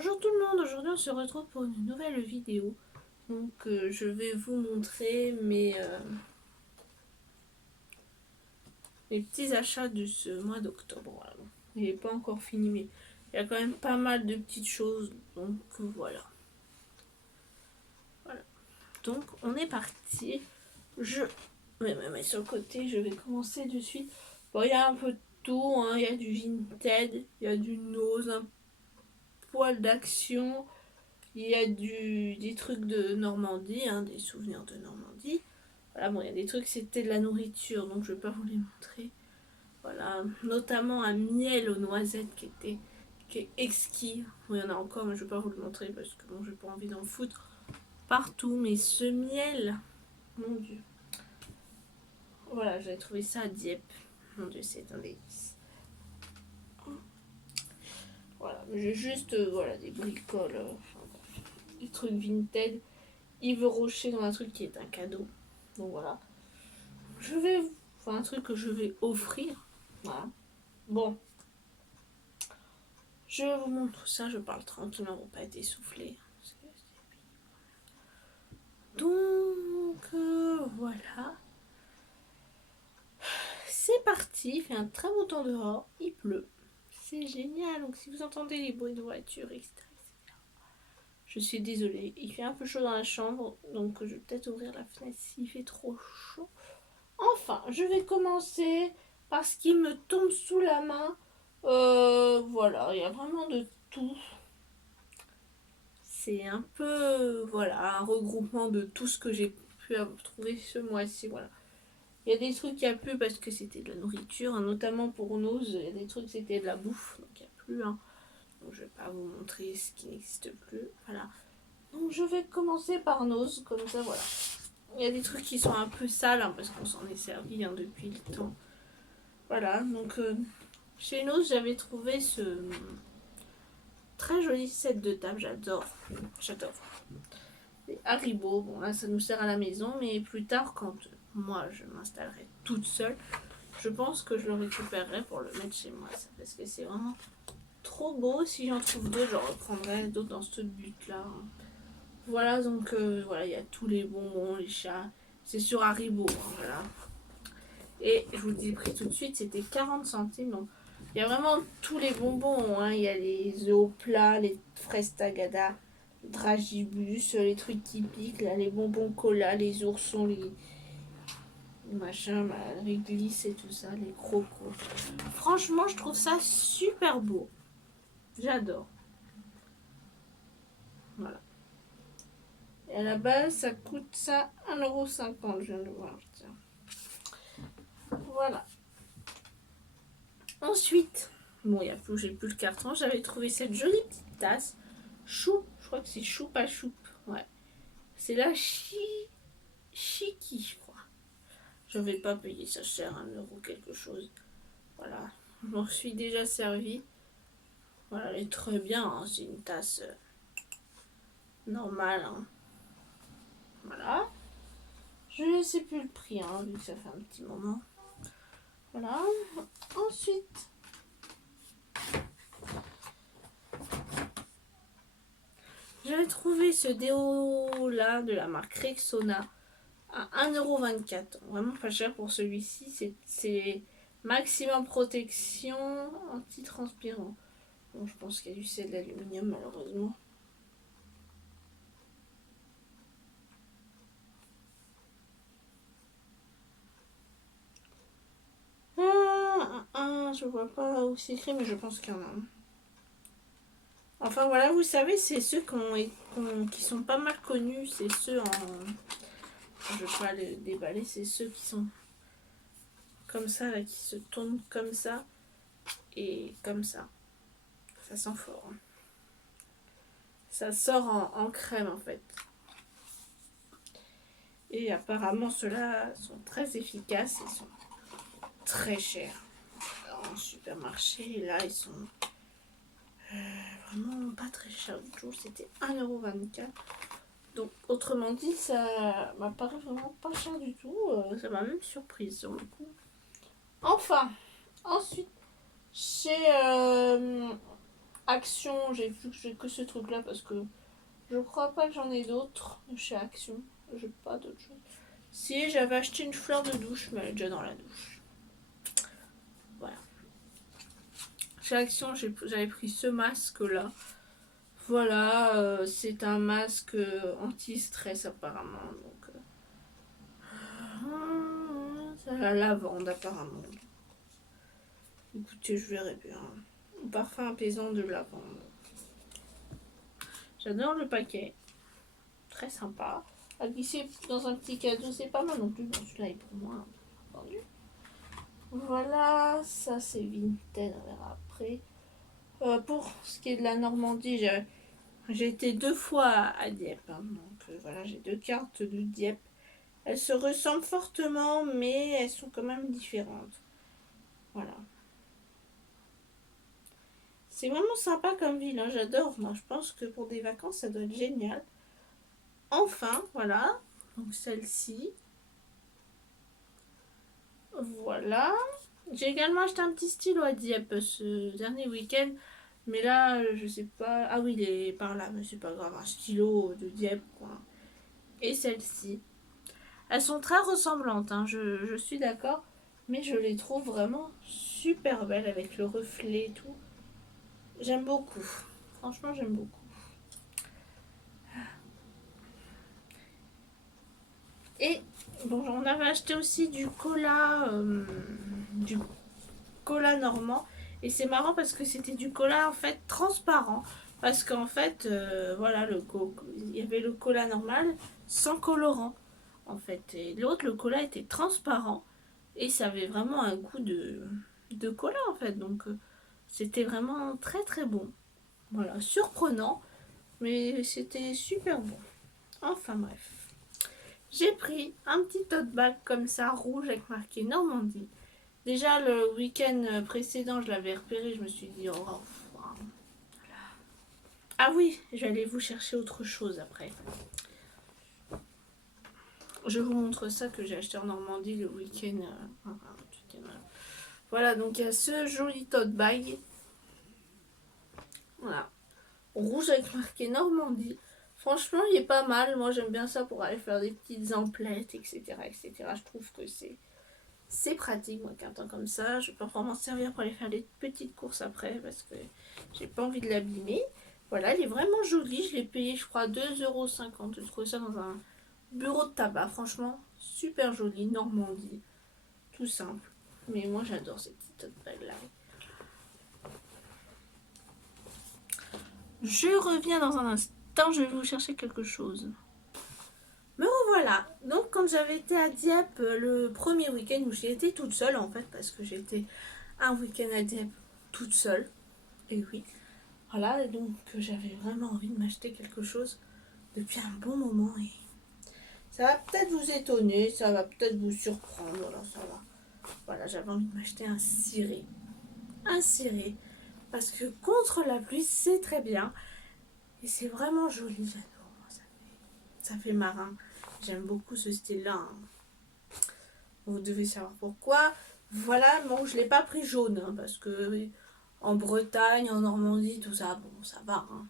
Bonjour tout le monde, aujourd'hui on se retrouve pour une nouvelle vidéo. Donc je vais vous montrer mes petits achats de ce mois d'octobre. Voilà. Il n'est pas encore fini mais il y a quand même pas mal de petites choses. Donc voilà. Voilà. Donc on est parti. Je vais me mettre sur le côté, je vais commencer de suite. Bon, il y a un peu de tout, hein. Il y a du Vinted, il y a du Nose, un poil d'action. Il y a des trucs de Normandie, hein, des souvenirs de Normandie. Voilà, bon, il y a des trucs, c'était de la nourriture, donc je ne vais pas vous les montrer. Voilà, notamment un miel aux noisettes qui est exquis. Bon, il y en a encore, mais je ne vais pas vous le montrer parce que bon, j'ai pas envie d'en foutre partout. Mais ce miel, mon Dieu. Voilà, j'avais trouvé ça à Dieppe. Mon Dieu, c'est un délice. Voilà, j'ai juste voilà, des bricoles, des trucs vintage. Yves Rocher dans un truc qui est un cadeau. Donc voilà. Je vais... Enfin, un truc que je vais offrir. Voilà. Bon. Je vous montre ça. Je parle tranquillement pour pas être essoufflée. Donc, voilà. C'est parti. Il fait un très beau temps dehors. Il pleut. C'est génial. Donc, si vous entendez les bruits de voiture, etc. Je suis désolée. Il fait un peu chaud dans la chambre. Donc, je vais peut-être ouvrir la fenêtre s'il fait trop chaud. Enfin, je vais commencer par ce qui me tombe sous la main. Voilà, il y a vraiment de tout. C'est un peu, voilà, un regroupement de tout ce que j'ai pu trouver ce mois-ci. Voilà. Il y a des trucs qu'il n'y a plus parce que c'était de la nourriture, hein, notamment pour nos. Il y a des trucs c'était de la bouffe, donc il n'y a plus. Hein. Donc je ne vais pas vous montrer ce qui n'existe plus. Voilà. Donc je vais commencer par nos, comme ça, voilà. Il y a des trucs qui sont un peu sales hein, parce qu'on s'en est servi hein, depuis le temps. Voilà, donc chez nous, j'avais trouvé ce très joli set de table. J'adore. J'adore. C'est Haribo. Bon, là, ça nous sert à la maison, mais plus tard, quand moi, je m'installerai toute seule, je pense que je le récupérerai pour le mettre chez moi. Ça, parce que c'est vraiment trop beau. Si j'en trouve d'autres, j'en reprendrai d'autres dans ce but-là. Voilà, donc voilà, il y a tous les bonbons, les chats. C'est sur Haribo, hein, voilà. Et je vous le dis le prix tout de suite, c'était 40 centimes. Donc il y a vraiment tous les bonbons. Hein. Il y a les œufs au plat, les fraises tagada, dragibus, les trucs typiques, là, les bonbons cola, les oursons, les machins, les glisses et tout ça, les crocos. Franchement, je trouve ça super beau. J'adore. Voilà. Et à la base, ça coûte ça 1,50 €, je viens de voir. Tiens. Voilà. Ensuite, bon, j'ai plus le carton. J'avais trouvé cette jolie petite tasse. Chou, je crois que c'est choupe à choupe. Ouais. C'est la Chiki, je crois. Je vais pas payer ça cher, 1 € quelque chose. Voilà. Je m'en suis déjà servi. Voilà, elle est très bien. Hein. C'est une tasse normale. Hein. Voilà. Je ne sais plus le prix, hein, vu que ça fait un petit moment. Voilà. Ensuite, j'avais trouvé ce déo là de la marque Rexona à 1,24 €. Vraiment pas cher pour celui-ci. C'est maximum protection anti-transpirant. Bon, je pense qu'il y a du sel d'aluminium malheureusement. Je vois pas où c'est écrit, mais je pense qu'il y en a un. Enfin voilà, vous savez, c'est ceux qui sont pas mal connus. C'est ceux en... Je vais pas les déballer, c'est ceux qui sont comme ça, là, qui se tournent comme ça et comme ça. Ça sent fort. Hein. Ça sort en crème en fait. Et apparemment ceux-là sont très efficaces et sont très chers. Alors, en supermarché, là ils sont vraiment pas très chers du tout. C'était 1,24 €. Donc autrement dit, ça m'apparaît vraiment pas cher du tout. Ça m'a même surprise sur le coup. Enfin, ensuite, chez Action, j'ai que ce truc là parce que je crois pas que j'en ai d'autres chez Action. J'ai pas d'autres choses. Si, j'avais acheté une fleur de douche, mais elle est déjà dans la douche. Voilà. Chez Action, j'avais pris ce masque là. Voilà, c'est un masque anti-stress apparemment. Donc, c'est à la lavande apparemment. Écoutez, je verrai bien. Parfum apaisant de lavande. J'adore le paquet. Très sympa. À glisser dans un petit cadeau, c'est pas mal non plus. Bon, celui-là est pour moi, bien entendu. Voilà, ça c'est Vinted, on verra après. Pour ce qui est de la Normandie, j'ai été 2 fois à Dieppe. Hein, donc voilà, j'ai 2 cartes de Dieppe. Elles se ressemblent fortement, mais elles sont quand même différentes. Voilà. C'est vraiment sympa comme ville, hein, j'adore. Moi, je pense que pour des vacances, ça doit être génial. Enfin, voilà. Donc celle-ci. Voilà. J'ai également acheté un petit stylo à Dieppe ce dernier week-end. Mais là, je sais pas. Ah oui, il est par là, mais c'est pas grave. Un stylo de Dieppe, quoi. Et celle-ci. Elles sont très ressemblantes, hein, je suis d'accord. Mais je les trouve vraiment super belles avec le reflet et tout. J'aime beaucoup. Franchement, j'aime beaucoup. Et bon, j'en avais acheté aussi du cola normand. Et c'est marrant parce que c'était du cola en fait transparent. Parce qu'en fait, voilà, il y avait le cola normal sans colorant en fait. Et l'autre, le cola était transparent et ça avait vraiment un goût de cola en fait. Donc c'était vraiment très très bon. Voilà, surprenant, mais c'était super bon. Enfin bref. J'ai pris un petit tote bag comme ça, rouge avec marqué Normandie. Déjà le week-end précédent, je l'avais repéré, je me suis dit, oh, ah oui, j'allais vous chercher autre chose après. Je vous montre ça que j'ai acheté en Normandie le week-end. Voilà, donc il y a ce joli tote bag. Voilà. Rouge avec marqué Normandie. Franchement, il est pas mal. Moi, j'aime bien ça pour aller faire des petites emplettes, etc., etc. Je trouve que c'est pratique, moi, qu'un temps comme ça. Je vais pas vraiment servir pour aller faire des petites courses après parce que j'ai pas envie de l'abîmer. Voilà, il est vraiment joli. Je l'ai payé, je crois, 2,50 €. Je trouve ça dans un bureau de tabac. Franchement, super joli. Normandie. Tout simple. Mais moi, j'adore ces petites tote bags là. Je reviens dans un instant. Je vais vous chercher quelque chose. Me revoilà. Donc quand j'avais été à Dieppe le premier week-end où j'y étais toute seule en fait parce que j'étais un week-end à Dieppe toute seule. Et oui. Voilà, et donc j'avais vraiment envie de m'acheter quelque chose depuis un bon moment et ça va peut-être vous étonner, ça va peut-être vous surprendre, voilà, ça va. Voilà, j'avais envie de m'acheter un ciré. Un ciré. Parce que contre la pluie, c'est très bien. Et c'est vraiment joli, j'adore. Ça fait marin. J'aime beaucoup ce style-là. Hein. Vous devez savoir pourquoi. Voilà, bon, je ne l'ai pas pris jaune, hein, parce que en Bretagne, en Normandie, tout ça, bon, ça va. Hein.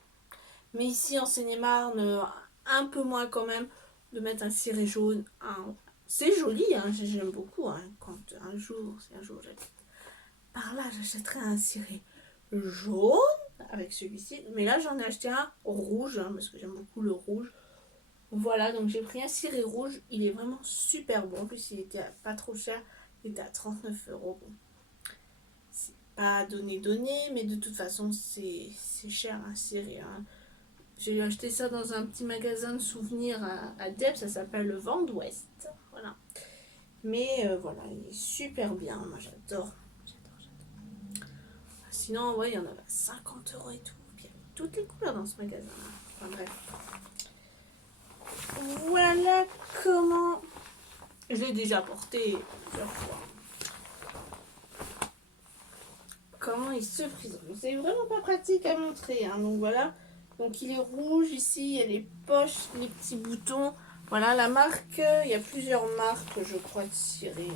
Mais ici, en Seine-et-Marne, un peu moins quand même, de mettre un ciré jaune. Hein. C'est joli, hein, j'aime beaucoup. Hein, quand un jour, j'habite par là, j'achèterai un ciré jaune avec celui-ci. Mais là, j'en ai acheté un rouge, hein, parce que j'aime beaucoup le rouge. Voilà, donc j'ai pris un ciré rouge. Il est vraiment super bon. En plus, il était pas trop cher. Il était à 39 €. Bon, c'est pas donné, mais de toute façon, c'est cher un ciré. Hein. J'ai acheté ça dans un petit magasin de souvenirs à Dieppe. Ça s'appelle le Vent d'Ouest. Voilà. Mais voilà, il est super bien. Moi, j'adore. Sinon, ouais, il y en avait à 50 € et tout. Puis, il y avait toutes les couleurs dans ce magasin. Enfin bref. Voilà comment je l'ai déjà porté plusieurs fois. Comment il se présente. C'est vraiment pas pratique à montrer. Hein. Donc voilà. Donc il est rouge ici. Il y a les poches, les petits boutons. Voilà la marque. Il y a plusieurs marques, je crois, de ciré.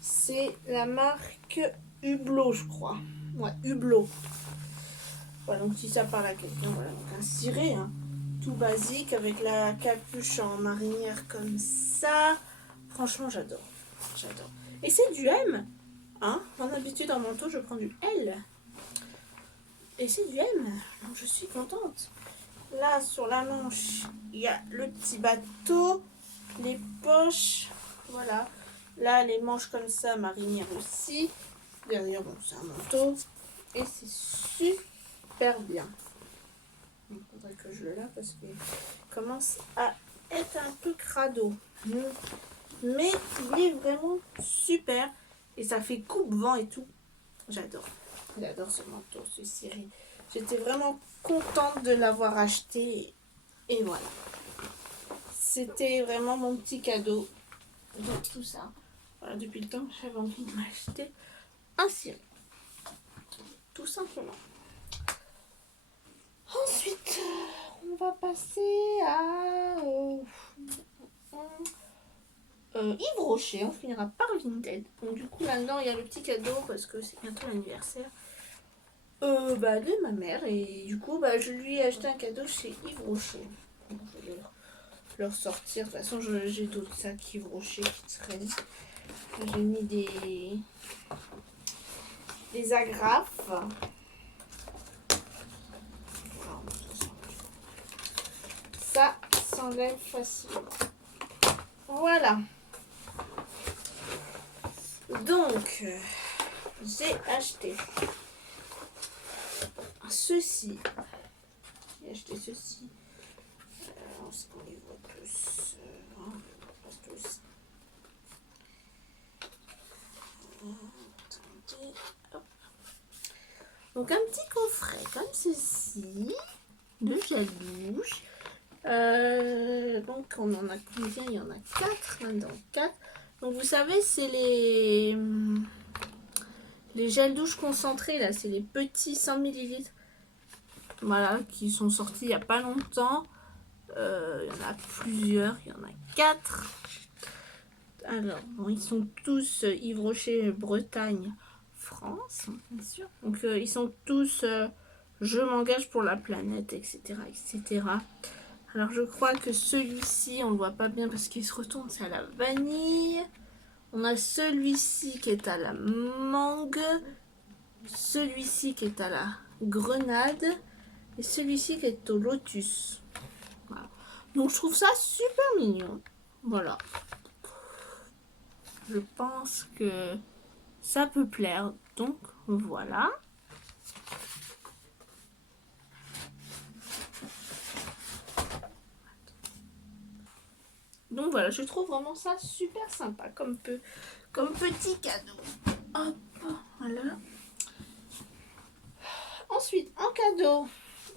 C'est la marque Hublot, je crois. Ouais, Hublot. Voilà, donc si ça parle à quelqu'un, voilà, donc un ciré, hein, tout basique, avec la capuche en marinière comme ça. Franchement, j'adore. J'adore. Et c'est du M, hein. En habitude, en manteau, je prends du L. Et c'est du M, donc je suis contente. Là, sur la manche, il y a le petit bateau, les poches, voilà. Là, les manches comme ça, marinière aussi. Derrière, bon, c'est un manteau. Et c'est super bien. Il faudrait que je le lave parce qu'il commence à être un peu crado. Mais il est vraiment super. Et ça fait coupe-vent et tout. J'adore. J'adore ce manteau, ce ciré. J'étais vraiment contente de l'avoir acheté. Et voilà. C'était vraiment mon petit cadeau de tout ça. Voilà, depuis le temps que j'avais envie de m'acheter un ciré. Tout simplement. Ensuite, on va passer à Yves Rocher. On finira par Vinted. Donc du coup, là-dedans, il y a le petit cadeau parce que c'est bientôt l'anniversaire de ma mère. Et du coup, je lui ai acheté un cadeau chez Yves Rocher. Donc, je vais leur sortir. De toute façon, j'ai d'autres sacs Yves Rocher qui traînent. J'ai mis des agrafes. Ça s'enlève facilement. Voilà. Donc, j'ai acheté ceci. J'ai acheté ceci. Est-ce qu'on les voit tous? Pas tous. Attendez. Hop. Donc, un petit coffret comme ceci. De gel douche. Donc on en a combien? Il y en a 4 là-dedans. 4. Donc vous savez, c'est les gels douche concentrés là, c'est les petits 100 ml. Voilà, qui sont sortis il n'y a pas longtemps. Il y en a plusieurs, il y en a 4. Alors, bon, ils sont tous Yves Rocher, Bretagne, France, bien sûr. Donc ils sont tous je m'engage pour la planète, etc. etc. Alors je crois que celui-ci, on le voit pas bien parce qu'il se retourne, c'est à la vanille. On a celui-ci qui est à la mangue. Celui-ci qui est à la grenade. Et celui-ci qui est au lotus. Voilà. Donc je trouve ça super mignon. Voilà. Je pense que ça peut plaire. Donc voilà. Donc voilà, je trouve vraiment ça super sympa comme petit cadeau. Hop, voilà. Ensuite, en cadeau,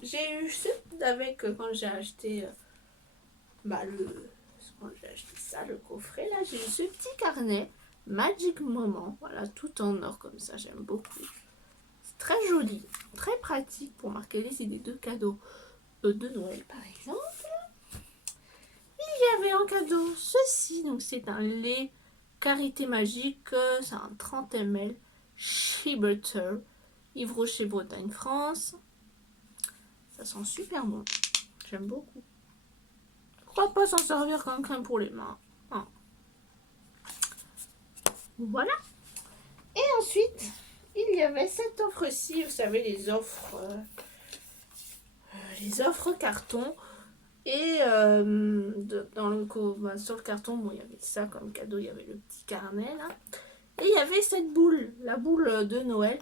j'ai eu ce avec quand j'ai acheté quand j'ai acheté ça, le coffret là, j'ai eu ce petit carnet Magic Moment, voilà, tout en or comme ça, j'aime beaucoup. C'est très joli, très pratique pour marquer les idées de cadeaux de Noël par exemple. Il y avait en cadeau ceci, donc c'est un lait Karité Magique, c'est un 30 ml Shea Butter, Yves Rocher, Bretagne, France. Ça sent super bon, j'aime beaucoup. Pourquoi pas s'en servir comme crème pour les mains, hein. Voilà. Et ensuite, il y avait cette offre-ci, vous savez, les offres carton. Et sur le carton, bon, il y avait ça comme cadeau, il y avait le petit carnet là. Et il y avait cette boule, la boule de Noël.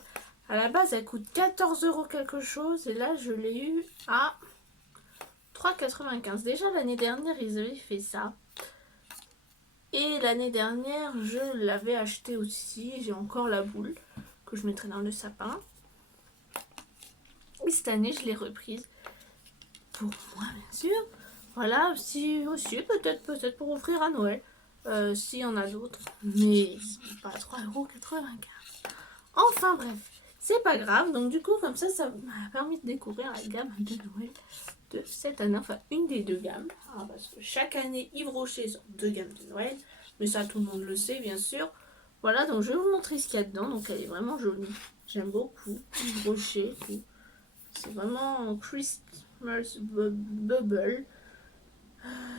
À la base, elle coûte 14 € quelque chose. Et là, je l'ai eu à 3,95 €. Déjà, l'année dernière, ils avaient fait ça. Et l'année dernière, je l'avais acheté aussi. J'ai encore la boule que je mettrai dans le sapin. Et cette année, je l'ai reprise. Pour moi, bien sûr. Voilà, aussi peut-être pour offrir à Noël. S'il y en a d'autres. Mais c'est pas à 3,95 €. Enfin bref, c'est pas grave. Donc du coup, comme ça m'a permis de découvrir la gamme de Noël de cette année. Enfin, une des deux gammes. Hein, parce que chaque année, Yves Rocher sort 2 gammes de Noël. Mais ça, tout le monde le sait, bien sûr. Voilà, donc je vais vous montrer ce qu'il y a dedans. Donc elle est vraiment jolie. J'aime beaucoup. Yves Rocher, tout. C'est vraiment Christmas Bubble.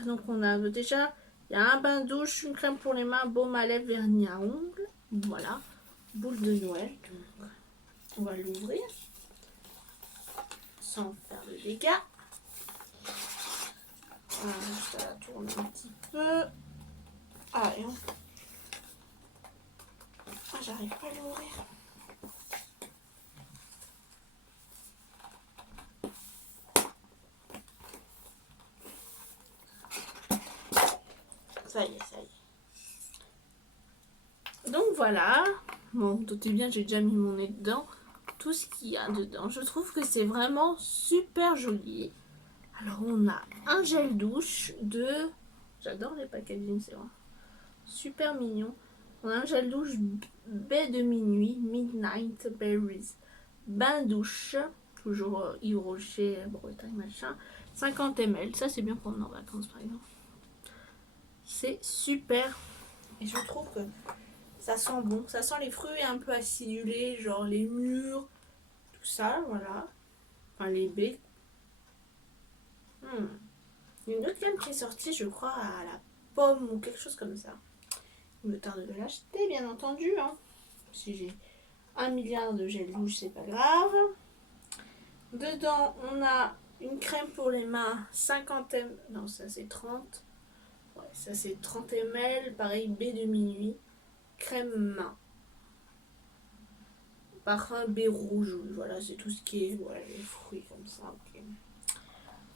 Donc on a déjà, il y a un bain douche, une crème pour les mains, baume à lèvres, vernis à ongles. Voilà, boule de Noël. Donc on va l'ouvrir sans faire de dégâts. Voilà, je la tourne un petit peu. Ah, et on... Ah, j'arrive pas à l'ouvrir. Ça y est, ça y est. Donc voilà. Bon, doutez bien, j'ai déjà mis mon nez dedans. Tout ce qu'il y a dedans, je trouve que c'est vraiment super joli. Alors on a un gel douche de... J'adore les packaging, c'est vrai. Super mignon. On a un gel douche baie de minuit, Midnight Berries. Bain douche, toujours Yves Rocher, Bretagne, machin. 50 ml, ça c'est bien pour en vacances par exemple. C'est super. Et je trouve que ça sent bon. Ça sent les fruits un peu acidulés, genre les mûres, tout ça, voilà. Enfin les baies. Il y a une autre gamme qui est sortie, je crois, à la pomme ou quelque chose comme ça. Il me tarde de l'acheter, bien entendu. Hein. Si j'ai 1 milliard de gel douche, c'est pas grave. Dedans, on a une crème pour les mains, 50 ml. Non, ça c'est 30. Ouais, ça c'est 30 ml. Pareil, baie de minuit. Crème main. Parfum baie rouge. Voilà, c'est tout ce qui est les fruits comme ça. Okay.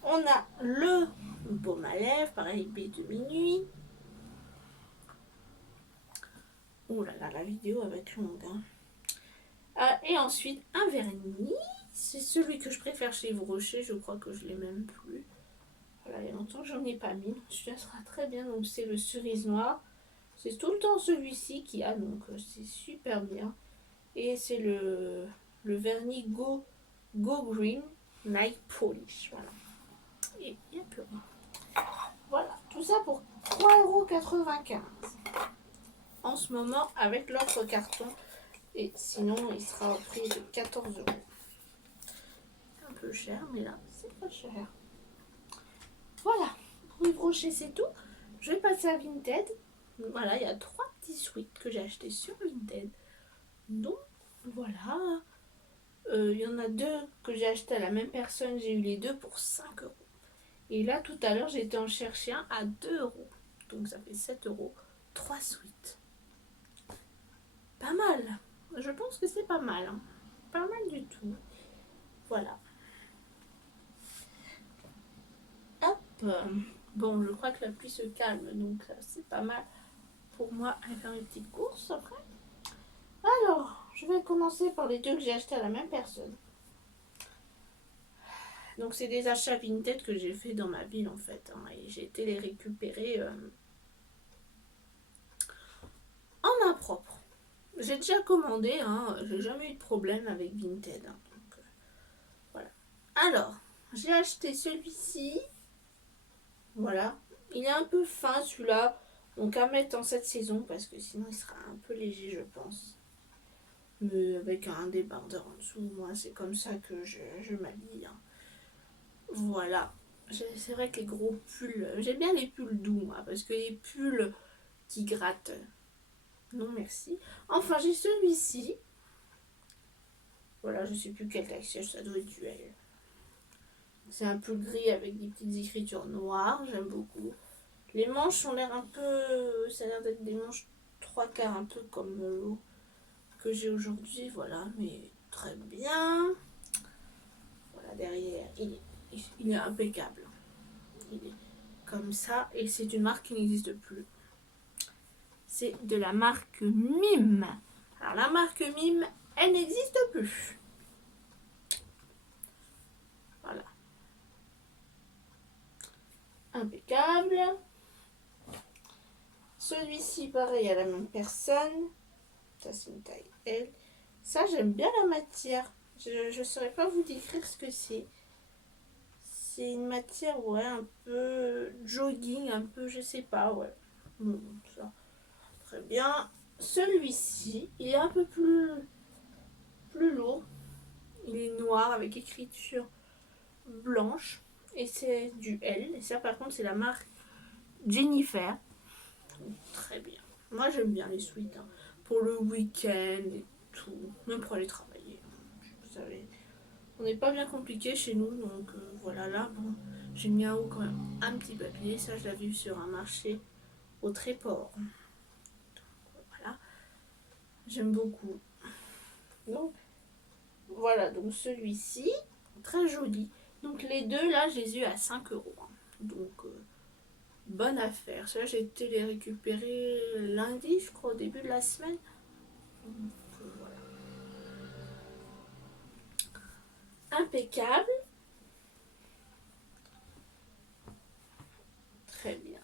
On a le baume à lèvres. Pareil, baie de minuit. Oh là là, la vidéo va être longue. Hein. Et ensuite, un vernis. C'est celui que je préfère chez Yves Rocher. Je crois que je l'ai même plus. Voilà, il y a longtemps que j'en ai pas mis. Celui-là sera très bien. Donc, c'est le cerise noir. C'est tout le temps celui-ci qui a. Donc, c'est super bien. Et c'est le vernis Go Green Night Polish. Voilà. Et il n'y a plus rien. Voilà. Tout ça pour 3,95 € en ce moment avec l'autre carton. Et sinon, il sera au prix de 14 €. Un peu cher, mais là, c'est pas cher. Voilà. Pour Yves Rocher, c'est tout. Je vais passer à Vinted. Voilà, il y a 3 petits sweats que j'ai achetés sur Vinted. Donc, voilà. Il y en a 2 que j'ai acheté à la même personne. J'ai eu les 2 pour 5 €. Et là, tout à l'heure, j'ai été en chercher un à 2 €. Donc, ça fait 7 €. 3 sweats. Pas mal. Je pense que c'est pas mal. Hein. Pas mal du tout. Voilà. Hop. Bon, je crois que la pluie se calme. Donc, c'est pas mal pour moi à faire une petite course après. Alors, je vais commencer par les 2 que j'ai achetés à la même personne. Donc, c'est des achats Vinted que j'ai fait dans ma ville en fait. Hein, et j'ai été les récupérer en main propre. J'ai déjà commandé, hein, j'ai jamais eu de problème avec Vinted. Hein, donc, voilà. Alors, j'ai acheté celui-ci. Voilà. Il est un peu fin celui-là. Donc à mettre en cette saison parce que sinon il sera un peu léger je pense. Mais avec un débardeur en dessous, moi c'est comme ça que je m'habille. Hein. Voilà. C'est vrai que les gros pulls, j'aime bien les pulls doux moi parce que les pulls qui grattent, non merci. Enfin j'ai celui-ci. Voilà, je sais plus quel taille ça doit être duel. C'est un peu gris avec des petites écritures noires, j'aime beaucoup. Les manches ont l'air un peu... Ça a l'air d'être des manches 3/4, un peu comme l'eau que j'ai aujourd'hui. Voilà, mais très bien. Voilà, derrière, il est impeccable. Il est comme ça. Et c'est une marque qui n'existe plus. C'est de la marque Mime. Alors, la marque Mime, elle n'existe plus. Voilà. Impeccable. Celui-ci, pareil, à la même personne. Ça, c'est une taille L. Ça, j'aime bien la matière. Je ne saurais pas vous décrire ce que c'est. C'est une matière, ouais, un peu jogging, un peu, je sais pas, ouais. Bon, ça, très bien. Celui-ci, il est un peu plus lourd. Il est noir avec écriture blanche. Et c'est du L. Et ça, par contre, c'est la marque Jennifer. Donc, très bien. Moi, j'aime bien les sweats. Hein. Pour le week-end et tout. Même pour aller travailler. Vous savez, on n'est pas bien compliqué chez nous. Donc, voilà. Là, bon, j'ai mis en haut quand même un petit papier. Ça, je l'ai vu sur un marché au Tréport. Donc, voilà. J'aime beaucoup. Donc, voilà. Donc, celui-ci, très joli. Donc, les deux, là, je les ai eu à 5 euros. Hein. Donc, bonne affaire. Cela, j'ai été les récupérer lundi, je crois, au début de la semaine. Donc, voilà. Impeccable. Très bien.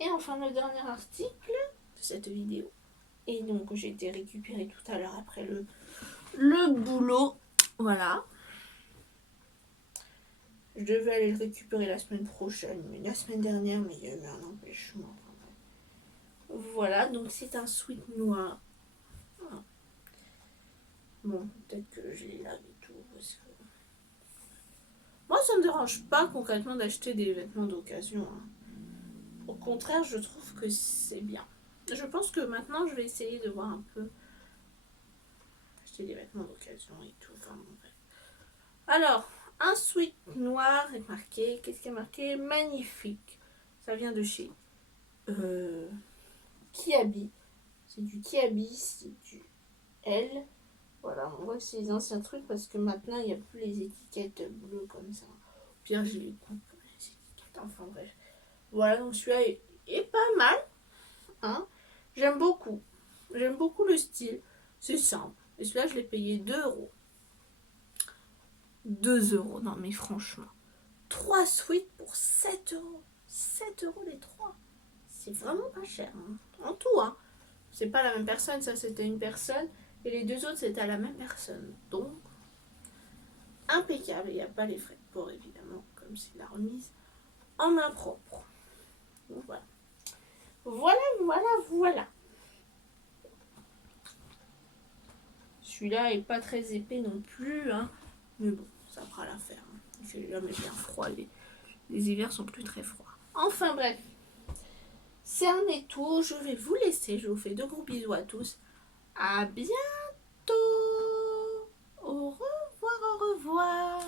Et enfin, le dernier article de cette vidéo. Et donc, j'ai été récupérer tout à l'heure après le boulot. Voilà. Je devais aller le récupérer la semaine prochaine, mais la semaine dernière, mais il y a eu un empêchement. Voilà, donc c'est un sweat noir. Ah. Bon, peut-être que je l'ai lavé et tout, parce que... Moi, ça me dérange pas concrètement d'acheter des vêtements d'occasion. Hein. Au contraire, je trouve que c'est bien. Je pense que maintenant, je vais essayer de voir un peu... acheter des vêtements d'occasion et tout. Enfin, bon, bref. Alors, un sweat noir est marqué. Qu'est-ce qui est marqué? Magnifique. Ça vient de chez Kiabi. C'est du Kiabi, c'est du L. Voilà, on voit que c'est les anciens trucs parce que maintenant il n'y a plus les étiquettes bleues comme ça. Au pire, je les coupe, les étiquettes. Enfin bref. Voilà, donc celui-là est pas mal. Hein. J'aime beaucoup. J'aime beaucoup le style. C'est simple. Et celui-là, je l'ai payé 2 euros. 2 euros, non mais franchement. 3 sweats pour 7 euros. 7 euros les 3. C'est vraiment pas cher. Hein. En tout, hein. C'est pas la même personne, ça c'était une personne. Et les deux autres c'était à la même personne. Donc, impeccable. Il n'y a pas les frais de port évidemment, comme c'est la remise en main propre. Donc voilà. Voilà. Celui-là est pas très épais non plus. Hein. Mais bon, ça fera l'affaire. Hein. Il fait jamais bien froid. Les hivers sont plus très froids. Enfin bref. C'est un tout. Je vais vous laisser. Je vous fais de gros bisous à tous. À bientôt. Au revoir.